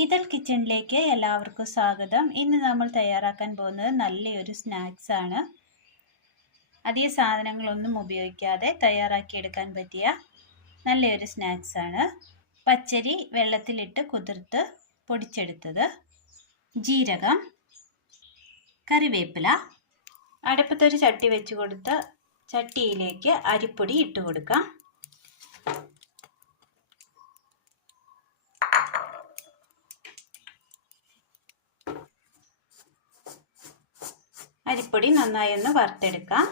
Ethyl കിച്ചണിലേക്ക് എല്ലാവർക്കും സ്വാഗതം. ഇന്ന് നമ്മൾ തയ്യാറാക്കാൻ പോകുന്നത് നല്ലൊരു സ്നാക്സ് ആണ്. അധിക സാധനങ്ങളൊന്നും ഉപയോഗിക്കാതെ തയ്യാറാക്കിയെടുക്കാൻ പറ്റിയ നല്ലൊരു സ്നാക്സ് ആണ്. പച്ചരി വെള്ളത്തിലിട്ട് കുതിർത്ത് പൊടിച്ചെടുത്തത്, ജീരകം, കറിവേപ്പില. അടുപ്പത്തൊരു ചട്ടി വെച്ച് കൊടുത്ത് ചട്ടിയിലേക്ക് അരിപ്പൊടി ഇട്ട് കൊടുക്കാം. അരിപ്പൊടി നന്നായി ഒന്ന് വറുത്തെടുക്കാം.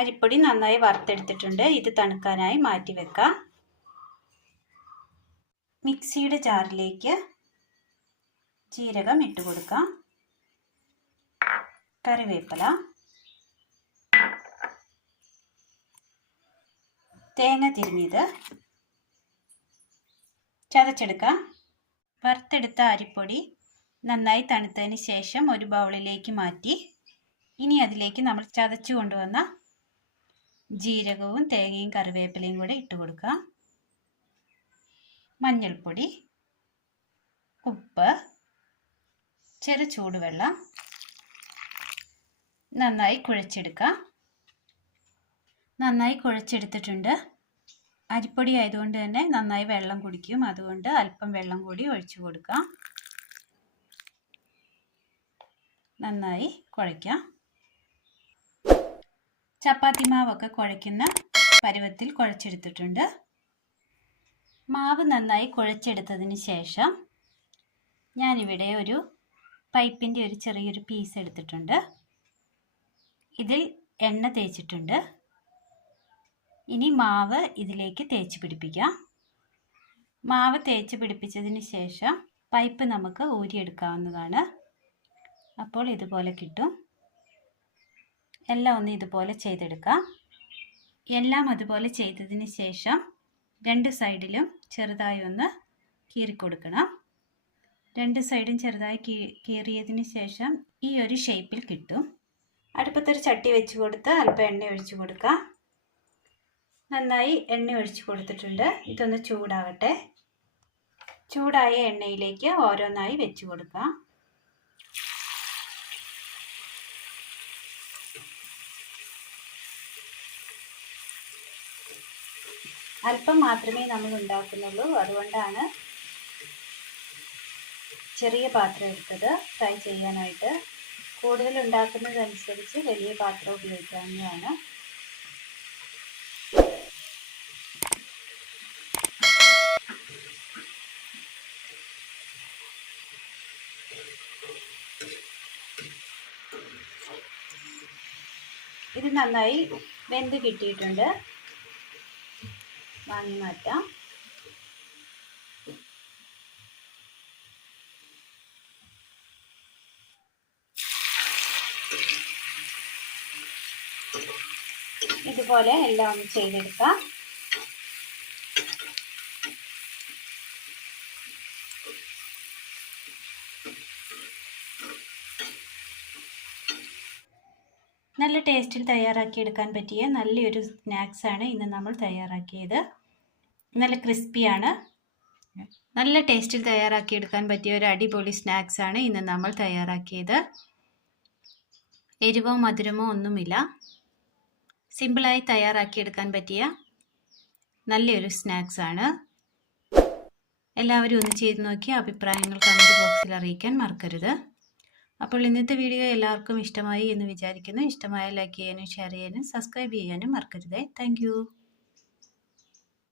അരിപ്പൊടി നന്നായി വറുത്തെടുത്തിട്ടുണ്ട്. ഇത് തണുക്കാനായി മാറ്റി വെക്കാം. മിക്സിയുടെ ജാറിലേക്ക് ജീരകം ഇട്ട് കൊടുക്കാം, കറിവേപ്പില, തേങ്ങ തിരുമിയത് ചതച്ചെടുക്കാം. വറുത്തെടുത്ത അരിപ്പൊടി നന്നായി തണുത്തതിന് ശേഷം ഒരു ബൗളിലേക്ക് മാറ്റി ഇനി അതിലേക്ക് നമ്മൾ ചതച്ചു കൊണ്ടുവന്ന ജീരകവും തേങ്ങയും കറിവേപ്പിലയും കൂടെ ഇട്ട് കൊടുക്കാം. മഞ്ഞൾപ്പൊടി, ഉപ്പ്, ചെറു ചൂടുവെള്ളം നന്നായി കുഴച്ചെടുക്കാം. നന്നായി കുഴച്ചെടുത്തിട്ടുണ്ട്. അരിപ്പൊടി ആയതുകൊണ്ട് തന്നെ നന്നായി വെള്ളം കുടിക്കും, അതുകൊണ്ട് അല്പം വെള്ളം കൂടി ഒഴിച്ചു കൊടുക്കാം. നന്നായി കുഴയ്ക്കാം. ചപ്പാത്തി മാവൊക്കെ കുഴയ്ക്കുന്ന പരുവത്തിൽ കുഴച്ചെടുത്തിട്ടുണ്ട്. മാവ് നന്നായി കുഴച്ചെടുത്തതിന് ശേഷം ഞാനിവിടെ ഒരു പൈപ്പിൻ്റെ ഒരു ചെറിയൊരു പീസ് എടുത്തിട്ടുണ്ട്. ഇതിൽ എണ്ണ തേച്ചിട്ടുണ്ട്. ഇനി മാവ് ഇതിലേക്ക് തേച്ച് പിടിപ്പിക്കാം. മാവ് തേച്ച് പിടിപ്പിച്ചതിന് ശേഷം പൈപ്പ് നമുക്ക് ഊരിയെടുക്കാവുന്നതാണ്. അപ്പോൾ ഇതുപോലെ കിട്ടും. എല്ലാം ഒന്ന് ഇതുപോലെ ചെയ്തെടുക്കാം. എല്ലാം അതുപോലെ ചെയ്തതിന് ശേഷം രണ്ട് സൈഡിലും ചെറുതായി ഒന്ന് കീറിക്കൊടുക്കണം. രണ്ട് സൈഡും ചെറുതായി കീറിയതിന് ശേഷം ഈ ഒരു ഷേപ്പിൽ കിട്ടും. അടുപ്പത്തൊരു ചട്ടി വെച്ച് കൊടുത്ത് അല്പം എണ്ണ ഒഴിച്ചു കൊടുക്കാം. നന്നായി എണ്ണ ഒഴിച്ചു കൊടുത്തിട്ടുണ്ട്. ഇതൊന്ന് ചൂടാവട്ടെ. ചൂടായ എണ്ണയിലേക്ക് ഓരോന്നായി വെച്ച് കൊടുക്കാം. അല്പം മാത്രമേ നമ്മൾ ഉണ്ടാക്കുന്നുള്ളൂ, അതുകൊണ്ടാണ് ചെറിയ പാത്രം എടുത്തത് ഫ്രൈ ചെയ്യാനായിട്ട്. കൂടുതൽ ഉണ്ടാക്കുന്നതനുസരിച്ച് വലിയ പാത്രം ഉപയോഗിക്കാവുന്നതാണ്. ഇത് നന്നായി വെന്ത് കിട്ടിയിട്ടുണ്ട്. വാങ്ങി മാറ്റാം. ഇതുപോലെ എല്ലാം ഒന്ന് ചെയ്തെടുക്കാം. നല്ല ടേസ്റ്റിൽ തയ്യാറാക്കിയെടുക്കാൻ പറ്റിയ നല്ലൊരു സ്നാക്സാണ് ഇന്ന് നമ്മൾ തയ്യാറാക്കിയത്. നല്ല ക്രിസ്പിയാണ്. നല്ല ടേസ്റ്റിൽ തയ്യാറാക്കിയെടുക്കാൻ പറ്റിയ ഒരു അടിപൊളി സ്നാക്സാണ് ഇന്ന് നമ്മൾ തയ്യാറാക്കിയത്. എരിവോ മധുരമോ ഒന്നുമില്ല. സിമ്പിളായി തയ്യാറാക്കിയെടുക്കാൻ പറ്റിയ നല്ലൊരു സ്നാക്സാണ്. എല്ലാവരും ഒന്ന് ചെയ്ത് നോക്കി അഭിപ്രായങ്ങൾ കമൻറ്റ് ബോക്സിൽ അറിയിക്കാൻ മറക്കരുത്. അപ്പോൾ ഇന്നത്തെ വീഡിയോ എല്ലാവർക്കും ഇഷ്ടമായി എന്ന് വിചാരിക്കുന്നു. ഇഷ്ടമായ ലൈക്ക് ചെയ്യാനും ഷെയർ ചെയ്യാനും സബ്സ്ക്രൈബ് ചെയ്യാനും മറക്കരുത്. താങ്ക്